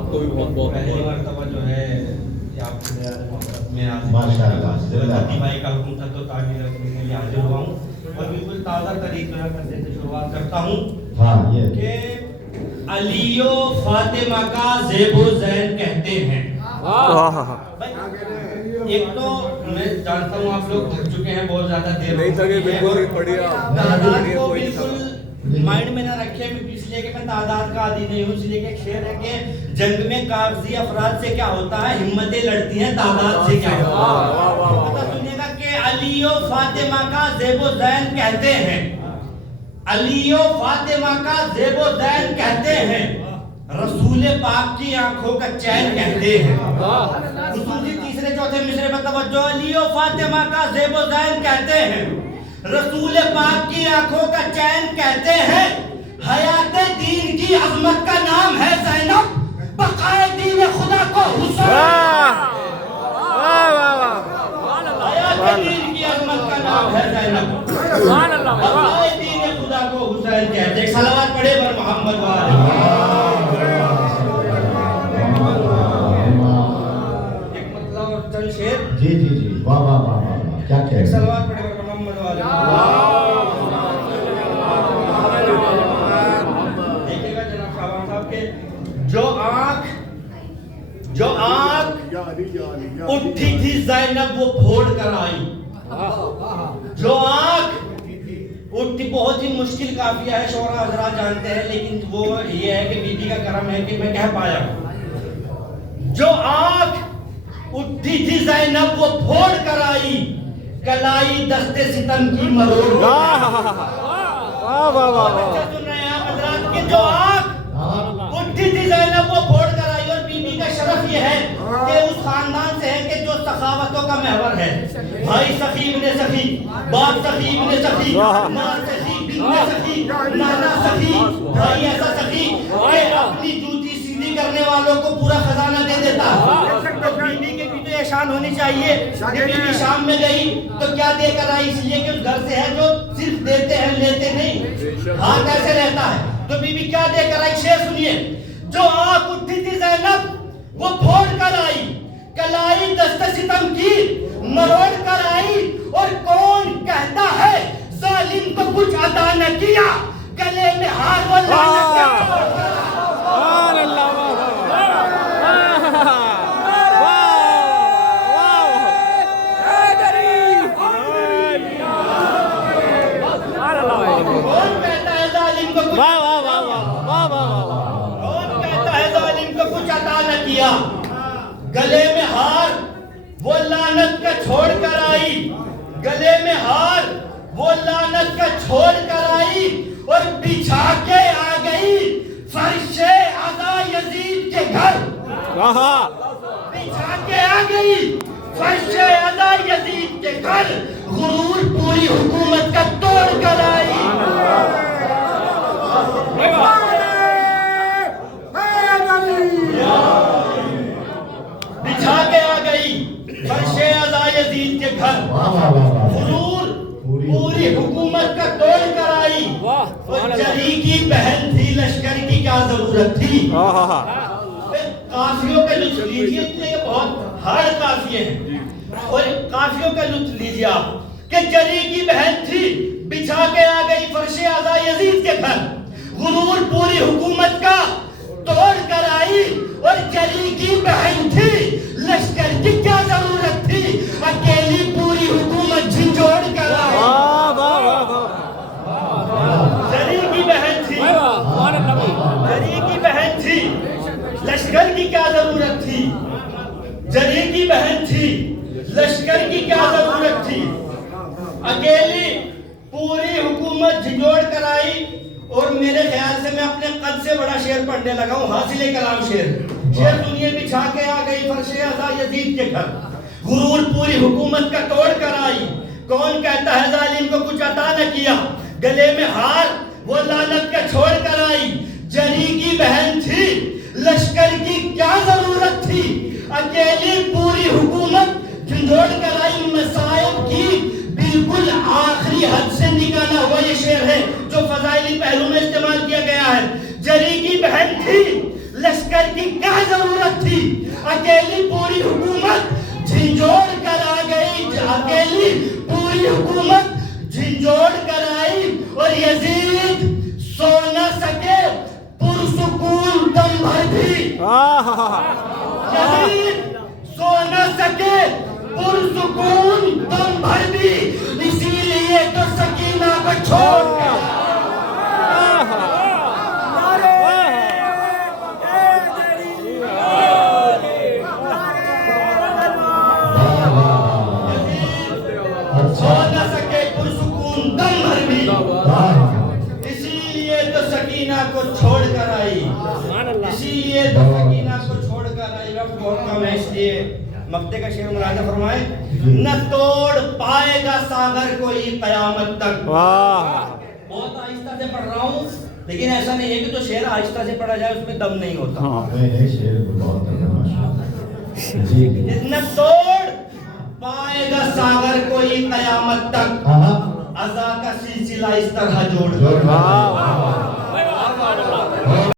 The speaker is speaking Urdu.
آپ کو بھی بہت بہت پہلی مرتبہ جو ہے آپ میں آتی بھائی کا حکم تھا تو تعمیر رکھنے کے لیے حاضر ہوا ہوں اور بالکل تازہ طریقہ کرنے سے شروعات کرتا ہوں کہ علی و فاطمہ کا زیب و زین کہتے ہیں. ایک تو میں جانتا ہوں آپ لوگ تھک چکے ہیں بہت زیادہ دیر نہیں تھکے بالکل بڑھیا تعداد کو بالکل مائنڈ میں نہ رکھے اس لیے کہ میں تعداد کا عادی نہیں ہوں اس لیے کہ ایک شعر ہے کہ جنگ میں کاغذی افراد سے کیا ہوتا ہے ہمتیں لڑتی ہیں تعداد سے کیا ہوتا ہے. سنیے گا کہ علی و فاطمہ کا زیب و زین کہتے ہیں علی و فاطمہ کا زیب و زین کہتے ہیں رسول پاک کی آنکھوں کا چین کہتے ہیں. خصوصی تیسرے چوتھے مصرے پر توجہ. علی و فاطمہ کا زیب و زین کہتے ہیں رسول پاک کی آنکھوں کا چین کہتے ہیں. حیات دین کی عظمت کا نام ہے زینب بقائے دین خدا کو حسین. حیات دین کی عظمت کا نام ہے زینب بقائے دین خدا کو حسین کہتے ہیں. صلوات پڑھے بر محمد والے. جی جی جی واہ واہ واہ واہ کیا کہہ رہے ہیں. صلوات پڑھے بر محمد والے. دیکھیے گا جناب شاہبان صاحب کے جو آنکھ اٹھی تھی زینب وہ پھوڑ کر آئی. جو آنکھ اٹھی بہت ہی مشکل قافیہ ہے شعراء حضرات جانتے ہیں لیکن وہ یہ ہے کہ بی بی کا کرم ہے کہ میں کہہ پایا. جو آنکھ اٹھی تھی زینب وہ پھوڑ کر آئی کلائی دست ستم کی مروڑ. اچھا سن رہے ہیں آپ حضرات کہ جو آنکھ اٹھی تھی زینب وہ پھوڑ کر آئی. اور بی بی کا شرف یہ ہے کہ اس خاندان سے ہے کہ جو سخاوتوں کا محور ہے. بھائی سخی ابن سخی باپ سخی ابن سخی ماں سخی بنت سخی نانا سخی بھائی ایسا سخی کہ اپنی جوتی سیدھی کرنے والوں کو پورا خزانہ دے دیتا. بی بی کے بھی تو یہ شان ہونی چاہیے کہ بی بی شام میں گئی تو کیا دے کر آئی. اس لیے کہ اس گھر سے ہے جو صرف دیتے ہیں لیتے نہیں. ہاں کیسے رہتا ہے تو بی بی کیا دے کر آئی. شعر سنیے. جو آنکھ اٹھی تھی زینب وہ پھوڑ کر آئی کلائی دست ستم کی مروڑ کر آئی. اور کون کہتا ہے ظالم کو کچھ عطا نہ کیا گلے میں ہار وہ لعنت کا. گلے میں ہار وہ لعنت کا چھوڑ کر آئی. گلے میں ہار وہ لعنت کا چھوڑ کر آئی اور بچھا کے آ گئی فرش عزا یزید کے گھر. بچھا کے آ گئی فرش عزا یزید کے گھر. غرور پوری حکومت کا توڑ کر آئی. بچھا کے آ گئی فرش عزا یزید کے گھر. غرور پوری حکومت کا توڑ کر آئی. اور جری کی بہن تھی لشکر کی کیا ضرورت تھی. قافیوں کا لطف لیجیے یہ بہت ہارڈ قافیے ہیں اور قافیوں کا لطف لیجیے آپ کہ جری کی بہن تھی بچھا کے آ گئی فرش عزا یزید کے گھر. غرور پوری حکومت کا توڑ کر آئی اور جری کی بہن تھی لشکر کی کیا ضرورت تھی. اکیلی پوری حکومت جھنجھوڑ کر آئی. جری کی بہن تھی جری کی بہن تھی لشکر کی کیا ضرورت تھی. جری کی بہن تھی لشکر کی کیا ضرورت تھی. اکیلی پوری حکومت جھنجھوڑ کر آئی. اور میرے خیال سے میں اپنے قد سے بڑا شعر پڑھنے لگا ہوں. حاصل کلام شعر سنیے. بچھا کے آ گئی فرش عزا یزید کے گھر. غرور پوری حکومت کا توڑ کر آئی. کون کہتا ہے ظالم کو کچھ عطا نہ کیا گلے میں ہار وہ لعنت کا چھوڑ کر آئی. جری کی بہن تھی لشکر کی کیا ضرورت تھی. اکیلی پوری حکومت جھنجھوڑ کر آئی. مصائب کی بالکل آخری حد سے نکالا ہوا یہ شعر ہے جو فضائلی پہلو میں استعمال کیا گیا ہے. جری کی بہن تھی لشکر کی کیا ضرورت تھی؟ اکیلی پوری حکومت جھنجھوڑ کر آ گئی، اکیلی پوری حکومت جھنجھوڑ کر آئی، اور یزید سو نہ سکے پرسکون دم بھر بھی، یزید سو نہ سکے پرسکون دم بھر بھی، اسی لیے تو سکینہ کو چھوڑ کر سو نہ سکے پرسکون دم بھر بھی، اسی لیے تو سکینہ کو چھوڑ کر آئی، اسی لیے تو سکینہ کو چھوڑ کر آئی۔ وقت بہت کم ہے، اس لیے مقطع کا شعر ملاحظہ فرمائیں۔ نہ توڑ پائے گا ساغر کوئی قیامت تک۔ بہت آہستہ سے پڑھ رہا ہوں، لیکن ایسا نہیں ہے کہ تو شعر آہستہ سے پڑھا جائے اس میں دم نہیں ہوتا۔ نہ توڑ پائے گا ساغر کوئی قیامت تک، عزا کا سلسلہ اس طرح جوڑ